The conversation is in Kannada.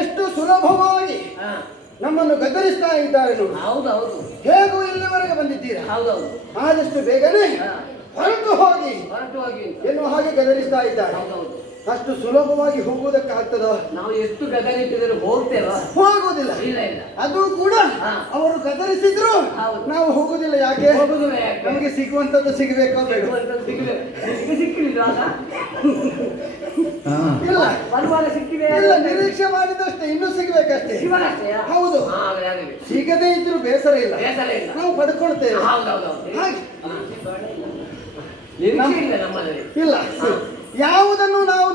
ಎಷ್ಟು ಸುಲಭವಾಗಿ ನಮ್ಮನ್ನು ಗದರಿಸ್ತಾ ಇದ್ದಾರೆ ನೋಡಿ. ಹೌದೌದು, ಹೇಗೂ ಇಲ್ಲಿವರೆಗೆ ಬಂದಿದ್ದೀರಾ. ಹೌದೌದು, ಆದಷ್ಟು ಬೇಗನೆ ಹೊರಟು ಹೋಗಿ ಎನ್ನುವ ಹಾಗೆ ಗದರಿಸ್ತಾ ಇದ್ದಾರೆ. ಹೌದೌದು, ಅಷ್ಟು ಸುಲಭವಾಗಿ ಹೋಗುವುದಕ್ಕಾಗ್ತದ? ನಾವು ಎಷ್ಟು ಗದರಿಸಿದ್ರು ಹೋಗ್ತೇವ? ಹೋಗುವುದಿಲ್ಲ. ಇಲ್ಲ ಇಲ್ಲ, ಅದು ಕೂಡ ಅವರು ಗದರಿಸಿದ್ರು ನಾವು ಹೋಗುದಿಲ್ಲ. ಯಾಕೆ? ನಮಗೆ ಸಿಗುವಂತದ್ದು ಸಿಗಬೇಕೋ ಬೇಡ? ಸಿಕ್ಕಿಲ್ಲ, ಇಲ್ಲ, ನಿರೀಕ್ಷೆ ಮಾಡಿದಷ್ಟೇ, ಇನ್ನೂ ಸಿಗ್ಬೇಕಷ್ಟೇ. ಹೌದು, ಸಿಗದೇ ಇದ್ರು ಬೇಸರ ಇಲ್ಲ, ನಾವು ಪಡ್ಕೊಳ್ತೇವೆ. ಹಾಗೆ ಇಲ್ಲ, ಯಾವುದನ್ನು ನಾವು